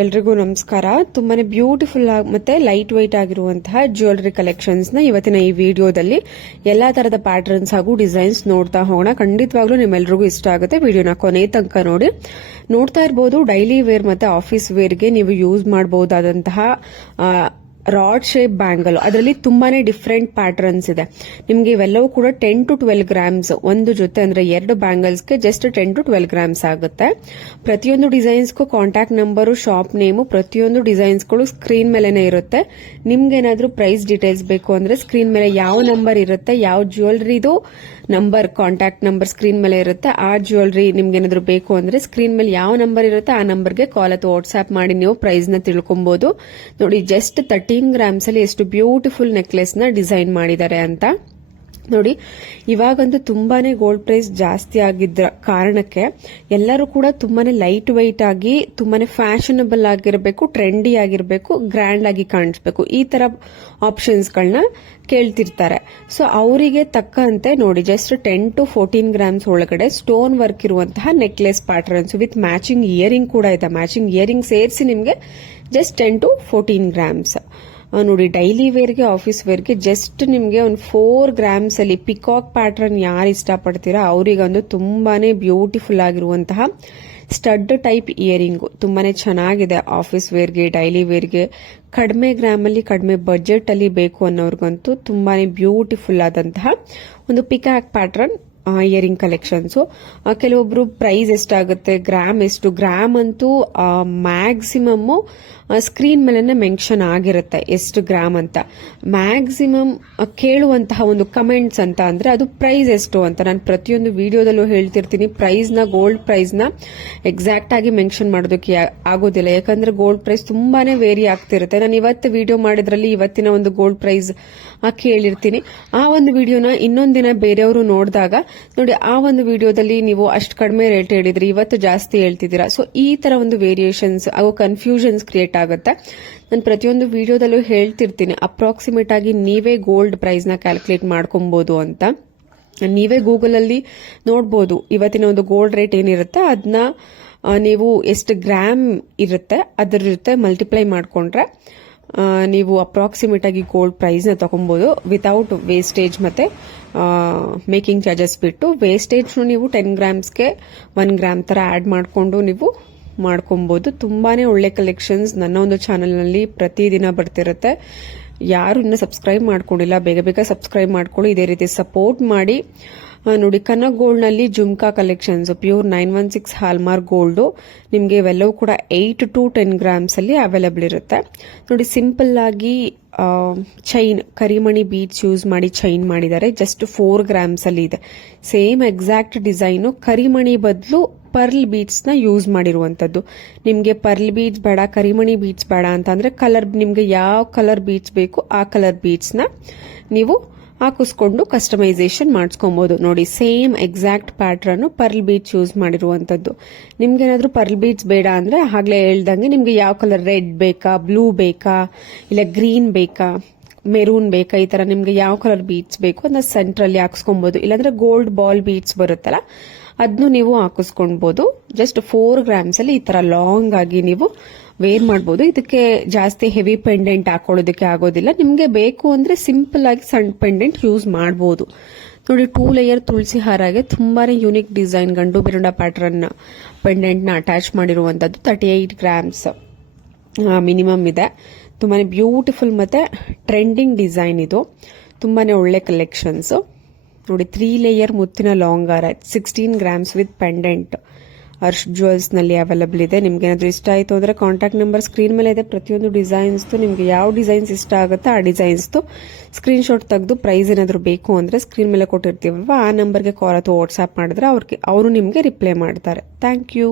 ಎಲ್ರಿಗೂ ನಮಸ್ಕಾರ. ತುಂಬಾನೇ ಬ್ಯೂಟಿಫುಲ್ ಮತ್ತೆ ಲೈಟ್ ವೈಟ್ ಆಗಿರುವಂತಹ ಜ್ಯುವೆಲರಿ ಕಲೆಕ್ಷನ್ಸ್ ನ ಇವತ್ತಿನ ಈ ವಿಡಿಯೋದಲ್ಲಿ ಎಲ್ಲಾ ತರದ ಪ್ಯಾಟರ್ನ್ಸ್ ಹಾಗೂ ಡಿಸೈನ್ಸ್ ನೋಡ್ತಾ ಹೋಗೋಣ. ಖಂಡಿತವಾಗ್ಲೂ ನಿಮ್ಮೆಲ್ರಿಗೂ ಇಷ್ಟ ಆಗುತ್ತೆ. ವಿಡಿಯೋನ ಕೊನೆ ತನಕ ನೋಡ್ತಾ ಇರಬಹುದು. ಡೈಲಿ ವೇರ್ ಮತ್ತೆ ಆಫೀಸ್ ವೇರ್ಗೆ ನೀವು ಯೂಸ್ ಮಾಡಬಹುದಾದಂತಹ ರಾಡ್ ಶೇಪ್ ಬ್ಯಾಂಗಲ್, ಅದರಲ್ಲಿ ತುಂಬಾನೇ ಡಿಫ್ರೆಂಟ್ ಪ್ಯಾಟರ್ನ್ಸ್ ಇದೆ. ನಿಮ್ಗೆ ಇವೆಲ್ಲವೂ ಕೂಡ 10 to 12 ಗ್ರಾಮ್ಸ್ ಒಂದು ಜೊತೆ, ಅಂದ್ರೆ 2 ಬ್ಯಾಂಗಲ್ಸ್ಗೆ ಜಸ್ಟ್ 10 to 12 ಗ್ರಾಮ್ಸ್ ಆಗುತ್ತೆ. ಪ್ರತಿಯೊಂದು ಡಿಸೈನ್ಸ್ಗೂ ಕಾಂಟ್ಯಾಕ್ಟ್ ನಂಬರು, ಶಾಪ್ ನೇಮು, ಪ್ರತಿಯೊಂದು ಡಿಸೈನ್ಸ್ಗಳು ಸ್ಕ್ರೀನ್ ಮೇಲೆನೆ ಇರುತ್ತೆ. ನಿಮ್ಗೆ ಏನಾದ್ರೂ ಪ್ರೈಸ್ ಡೀಟೇಲ್ಸ್ ಬೇಕು ಅಂದ್ರೆ ಸ್ಕ್ರೀನ್ ಮೇಲೆ ಯಾವ ನಂಬರ್ ಇರುತ್ತೆ, ಯಾವ ಜ್ಯುವೆಲರಿದು ನಂಬರ್, ಕಾಂಟ್ಯಾಕ್ಟ್ ನಂಬರ್ ಸ್ಕ್ರೀನ್ ಮೇಲೆ ಇರುತ್ತೆ. ಆ ಜ್ಯುವೆಲರಿ ನಿಮ್ಗೆ ಏನಾದ್ರು ಬೇಕು ಅಂದ್ರೆ ಸ್ಕ್ರೀನ್ ಮೇಲೆ ಯಾವ ನಂಬರ್ ಇರುತ್ತೆ ಆ ನಂಬರ್ಗೆ ಕಾಲ್ ಅಥವಾ ವಾಟ್ಸ್ಆಪ್ ಮಾಡಿ ನೀವು ಪ್ರೈಸ್ ನ ತಿಳ್ಕೊಬಹುದು. ನೋಡಿ, ಜಸ್ಟ್ 13 ಗ್ರಾಮ್ಸ್ ಅಲ್ಲಿ ಎಷ್ಟು ಬ್ಯೂಟಿಫುಲ್ ನೆಕ್ಲೆಸ್ ನ ಡಿಸೈನ್ ಮಾಡಿದ್ದಾರೆ ಅಂತ ನೋಡಿ. ಇವಾಗಂತೂ ತುಂಬಾನೇ ಗೋಲ್ಡ್ ಪ್ರೈಸ್ ಜಾಸ್ತಿ ಆಗಿದ್ದ ಕಾರಣಕ್ಕೆ ಎಲ್ಲರೂ ಕೂಡ ತುಂಬಾನೇ ಲೈಟ್ ವೈಟ್ ಆಗಿ, ತುಂಬಾನೇ ಫ್ಯಾಷನಬಲ್ ಆಗಿರಬೇಕು, ಟ್ರೆಂಡಿ ಆಗಿರಬೇಕು, ಗ್ರ್ಯಾಂಡ್ ಆಗಿ ಕಾಣಿಸ್ಬೇಕು, ಈ ತರ ಆಪ್ಷನ್ಸ್ ಗಳನ್ನ ಕೇಳ್ತಿರ್ತಾರೆ. ಸೊ ಅವರಿಗೆ ತಕ್ಕಂತೆ ನೋಡಿ, ಜಸ್ಟ್ 10 to 14 ಗ್ರಾಮ್ಸ್ ಒಳಗಡೆ ಸ್ಟೋನ್ ವರ್ಕ್ ಇರುವಂತಹ necklace patterns with matching earring ಕೂಡ ಇದೆ. ಮ್ಯಾಚಿಂಗ್ ಇಯರಿಂಗ್ ಸೇರಿಸಿ ನಿಮ್ಗೆ ಜಸ್ಟ್ 10 to 14 ಗ್ರಾಮ್ಸ್ ನೋಡಿ. ಡೈಲಿ ವೇರ್ಗೆ, ಆಫೀಸ್ ವೇರ್ಗೆ ಜಸ್ಟ್ ನಿಮ್ಗೆ ಒಂದು 4 ಗ್ರಾಮ್ಸ್ ಅಲ್ಲಿ ಪಿಕಾಕ್ ಪ್ಯಾಟರ್ನ್ ಯಾರು ಇಷ್ಟಪಡ್ತೀರಾ ಅವರಿಗೊಂದು ತುಂಬಾನೇ ಬ್ಯೂಟಿಫುಲ್ ಆಗಿರುವಂತಹ ಸ್ಟಡ್ ಟೈಪ್ ಇಯರಿಂಗು ತುಂಬಾನೇ ಚೆನ್ನಾಗಿದೆ. ಆಫೀಸ್ ವೇರ್ಗೆ, ಡೈಲಿ ವೇರ್ಗೆ, ಕಡಿಮೆ ಗ್ರಾಮ್ ಅಲ್ಲಿ, ಕಡಿಮೆ ಬಜೆಟ್ ಅಲ್ಲಿ ಬೇಕು ಅನ್ನೋರ್ಗಂತೂ ತುಂಬಾನೇ ಬ್ಯೂಟಿಫುಲ್ ಆದಂತಹ ಒಂದು ಪಿಕಾಕ್ ಪ್ಯಾಟರ್ನ್ ಇಯರಿಂಗ್ ಕಲೆಕ್ಷನ್ಸ್. ಕೆಲವೊಬ್ರು ಪ್ರೈಸ್ ಎಷ್ಟಾಗುತ್ತೆ, ಗ್ರಾಮ್ ಎಷ್ಟು, ಗ್ರಾಮ್ ಅಂತೂ ಮ್ಯಾಕ್ಸಿಮಮ್ ಸ್ಕ್ರೀನ್ ಮೇಲೆ ಮೆನ್ಷನ್ ಆಗಿರುತ್ತೆ ಎಷ್ಟು ಗ್ರಾಮ್ ಅಂತ. ಮ್ಯಾಕ್ಸಿಮಮ್ ಕೇಳುವಂತಹ ಒಂದು ಕಮೆಂಟ್ಸ್ ಅಂತ ಅಂದ್ರೆ ಅದು ಪ್ರೈಸ್ ಎಷ್ಟು ಅಂತ. ನಾನು ಪ್ರತಿಯೊಂದು ವಿಡಿಯೋದಲ್ಲೂ ಹೇಳ್ತಿರ್ತೀನಿ, ಪ್ರೈಸ್ ನ, ಗೋಲ್ಡ್ ಪ್ರೈಸ್ ನ ಎಕ್ಸಾಕ್ಟ್ ಆಗಿ ಮೆನ್ಷನ್ ಮಾಡೋದಕ್ಕೆ ಆಗೋದಿಲ್ಲ. ಯಾಕಂದ್ರೆ ಗೋಲ್ಡ್ ಪ್ರೈಸ್ ತುಂಬಾನೇ ವೇರಿ ಆಗ್ತಿರುತ್ತೆ. ನಾನು ಇವತ್ತು ವಿಡಿಯೋ ಮಾಡಿದ್ರಲ್ಲಿ ಇವತ್ತಿನ ಒಂದು ಗೋಲ್ಡ್ ಪ್ರೈಸ್ ಕೇಳಿರ್ತೀನಿ. ಆ ಒಂದು ವಿಡಿಯೋನ ಇನ್ನೊಂದ್ ದಿನ ಬೇರೆಯವರು ನೋಡಿದಾಗ ನೋಡಿ, ಆ ಒಂದು ವಿಡಿಯೋದಲ್ಲಿ ನೀವು ಅಷ್ಟು ಕಡಿಮೆ ರೇಟ್ ಹೇಳಿದ್ರಿ, ಇವತ್ತು ಜಾಸ್ತಿ ಹೇಳ್ತಿದ್ದೀರಾ. ಸೊ ಈ ತರ ಒಂದು ವೇರಿಯೇಷನ್ಸ್ ಹಾಗೂ ಕನ್ಫ್ಯೂಷನ್ಸ್ ಕ್ರಿಯೇಟ್ ಆಗುತ್ತೆ. ನಾನು ಪ್ರತಿಯೊಂದು ವಿಡಿಯೋದಲ್ಲೂ ಹೇಳ್ತಿರ್ತೀನಿ, ಅಪ್ರಾಕ್ಸಿಮೇಟ್ ಆಗಿ ನೀವೇ ಗೋಲ್ಡ್ ಪ್ರೈಸ್ ನ ಕ್ಯಾಲ್ಕುಲೇಟ್ ಮಾಡ್ಕೊಬಹುದು ಅಂತ. ನೀವೇ ಗೂಗಲ್ ಅಲ್ಲಿ ನೋಡಬಹುದು ಇವತ್ತಿನ ಒಂದು ಗೋಲ್ಡ್ ರೇಟ್ ಏನಿರುತ್ತೆ ಅದನ್ನ ನೀವು ಎಷ್ಟು ಗ್ರಾಮ್ ಇರುತ್ತೆ ಅದರ ಜೊತೆ ಮಲ್ಟಿಪ್ಲೈ ಮಾಡ್ಕೊಂಡ್ರೆ ನೀವು ಅಪ್ರಾಕ್ಸಿಮೇಟ್ ಆಗಿ ಗೋಲ್ಡ್ ಪ್ರೈಸ್ ನ ತಗೊಬಹುದು, ವಿತೌಟ್ ವೇಸ್ಟೇಜ್ ಮತ್ತೆ ಮೇಕಿಂಗ್ ಚಾರ್ಜಸ್ ಬಿಟ್ಟು. ವೇಸ್ಟೇಜ್ ನೀವು 10 ಗ್ರಾಮ್ಸ್ಗೆ 1 ಗ್ರಾಮ್ ತರ ಆಡ್ ಮಾಡಿಕೊಂಡು ನೀವು ಮಾಡ್ಕೊಬಹುದು. ತುಂಬಾನೇ ಒಳ್ಳೆ ಕಲೆಕ್ಷನ್ಸ್ ನನ್ನ ಒಂದು ಚಾನೆಲ್ ನಲ್ಲಿ ಪ್ರತಿದಿನ ಬರ್ತಿರುತ್ತೆ. ಯಾರು ಇನ್ನು ಸಬ್ಸ್ಕ್ರೈಬ್ ಮಾಡ್ಕೊಂಡಿಲ್ಲ, ಬೇಗ ಬೇಗ ಸಬ್ಸ್ಕ್ರೈಬ್ ಮಾಡ್ಕೊಳ್ಳಿ, ಇದೇ ರೀತಿ ಸಪೋರ್ಟ್ ಮಾಡಿ. ನೋಡಿ, ಕನಕ್ ಗೋಲ್ಡ್ ನಲ್ಲಿ jhumka collections, pure 916 hallmark gold, ನಿಮ್ಗೆ ಇವೆಲ್ಲವೂ ಕೂಡ 8 to 10 ಗ್ರಾಮ್ಸ್ ಅಲ್ಲಿ ಅವೈಲಬಲ್ ಇರುತ್ತೆ. ನೋಡಿ, ಸಿಂಪಲ್ ಆಗಿ ಚೈನ್, ಕರಿಮಣಿ ಬೀಡ್ಸ್ ಯೂಸ್ ಮಾಡಿ ಚೈನ್ ಮಾಡಿದ್ದಾರೆ. ಜಸ್ಟ್ 4 ಗ್ರಾಮ್ಸ್ ಅಲ್ಲಿ ಇದೆ. ಸೇಮ್ ಎಕ್ಸಾಕ್ಟ್ ಡಿಸೈನು, ಕರಿಮಣಿ ಬದಲು ಪರ್ಲ್ ಬೀಡ್ಸ್ ನ ಯೂಸ್ ಮಾಡಿರುವಂತದ್ದು. ನಿಮ್ಗೆ ಪರ್ಲ್ ಬೀಡ್ಸ್ ಬೇಡ, ಕರಿಮಣಿ ಬೀಡ್ಸ್ ಬೇಡ ಅಂತಂದ್ರೆ ಕಲರ್, ನಿಮ್ಗೆ ಯಾವ ಕಲರ್ ಬೀಡ್ಸ್ ಬೇಕು ಆ ಕಲರ್ ಬೀಡ್ಸ್ ನ ನೀವು ಹಾಕಿಸ್ಕೊಂಡು ಕಸ್ಟಮೈಸೇಷನ್ ಮಾಡಿಸ್ಕೊಬಹುದು. ನೋಡಿ, same exact pattern pearl beads use ಮಾಡಿರುವಂತದ್ದು. ನಿಮ್ಗೆ ಏನಾದ್ರೂ ಪರ್ಲ್ ಬೀಡ್ಸ್ ಬೇಡ ಅಂದ್ರೆ ಆಗ್ಲೇ ಹೇಳ್ದಂಗೆ ನಿಮ್ಗೆ ಯಾವ ಕಲರ್, ರೆಡ್ ಬೇಕಾ, ಬ್ಲೂ ಬೇಕಾ, ಇಲ್ಲ ಗ್ರೀನ್ ಬೇಕಾ, ಮೆರೂನ್ ಬೇಕಾ, ಈ ತರ ನಿಮ್ಗೆ ಯಾವ ಕಲರ್ ಬೀಡ್ಸ್ ಬೇಕು ಅದನ್ನ ಸೆಂಟ್ರಲ್ಲಿ ಹಾಕಿಸ್ಕೊಬಹುದು. ಇಲ್ಲಾಂದ್ರೆ ಗೋಲ್ಡ್ ಬಾಲ್ ಬೀಡ್ಸ್ ಬರುತ್ತಲ್ಲ ಅದನ್ನು ನೀವು ಹಾಕಿಸ್ಕೊಬಹುದು. ಜಸ್ಟ್ 4 ಗ್ರಾಮ್ಸ್ ಅಲ್ಲಿ ಈ ತರ ಲಾಂಗ್ ಆಗಿ ನೀವು ವೇರ್ ಮಾಡಬಹುದು. ಇದಕ್ಕೆ ಜಾಸ್ತಿ ಹೆವಿ ಪೆಂಡೆಂಟ್ ಹಾಕೊಳ್ಳೋದಕ್ಕೆ ಆಗೋದಿಲ್ಲ. ನಿಮ್ಗೆ ಬೇಕು ಅಂದ್ರೆ ಸಿಂಪಲ್ ಆಗಿ ಸಣ್ಣ ಪೆಂಡೆಂಟ್ ಯೂಸ್ ಮಾಡಬಹುದು. ನೋಡಿ, 2 ಲೇಯರ್ ತುಳಸಿ ಹಾರಾಗೆ ತುಂಬಾನೇ ಯೂನಿಕ್ ಡಿಸೈನ್, ಗಂಡು ಬಿರುಂಡ ಪ್ಯಾಟರ್ನ್ ಪೆಂಡೆಂಟ್ ನ ಅಟ್ಯಾಚ್ ಮಾಡಿರುವಂತದ್ದು. 38 ಗ್ರಾಮ್ಸ್ ಮಿನಿಮಮ್ ಇದೆ. ತುಂಬಾನೇ ಬ್ಯೂಟಿಫುಲ್ ಮತ್ತೆ ಟ್ರೆಂಡಿಂಗ್ ಡಿಸೈನ್ ಇದು. ತುಂಬಾನೇ ಒಳ್ಳೆ ಕಲೆಕ್ಷನ್ಸ್. ನೋಡಿ, 3 ಲೇಯರ್ ಮುತ್ತಿನ ಲಾಂಗ್ ಹಾರ, 16 grams with pendant, Harsh jewels ನಲ್ಲಿ ಅವೈಲಬಲ್ ಇದೆ. ನಿಮ್ಗೆ ಏನಾದ್ರು ಇಷ್ಟ ಆಯ್ತು ಅಂದ್ರೆ ಕಾಂಟ್ಯಾಕ್ಟ್ ನಂಬರ್ ಸ್ಕ್ರೀನ್ ಮೇಲೆ ಇದೆ. ಪ್ರತಿಯೊಂದು ಡಿಸೈನ್ಸ್ ನಿಮ್ಗೆ ಯಾವ ಡಿಸೈನ್ಸ್ ಇಷ್ಟ ಆಗುತ್ತೆ ಆ ಡಿಸೈನ್ಸ್ ಸ್ಕ್ರೀನ್ ಶಾಟ್ ತೆಗೆದು ಪ್ರೈಸ್ ಏನಾದ್ರು ಬೇಕು ಅಂದ್ರೆ ಸ್ಕ್ರೀನ್ ಮೇಲೆ ಕೊಟ್ಟಿರ್ತೀವಲ್ವಾ ಆ ನಂಬರ್ಗೆ ಕಾಲ್ ಅಥವಾ ವಾಟ್ಸ್ಆಪ್ ಮಾಡಿದ್ರೆ ಅವರು ನಿಮ್ಗೆ ರಿಪ್ಲೈ ಮಾಡ್ತಾರೆ. Thank you.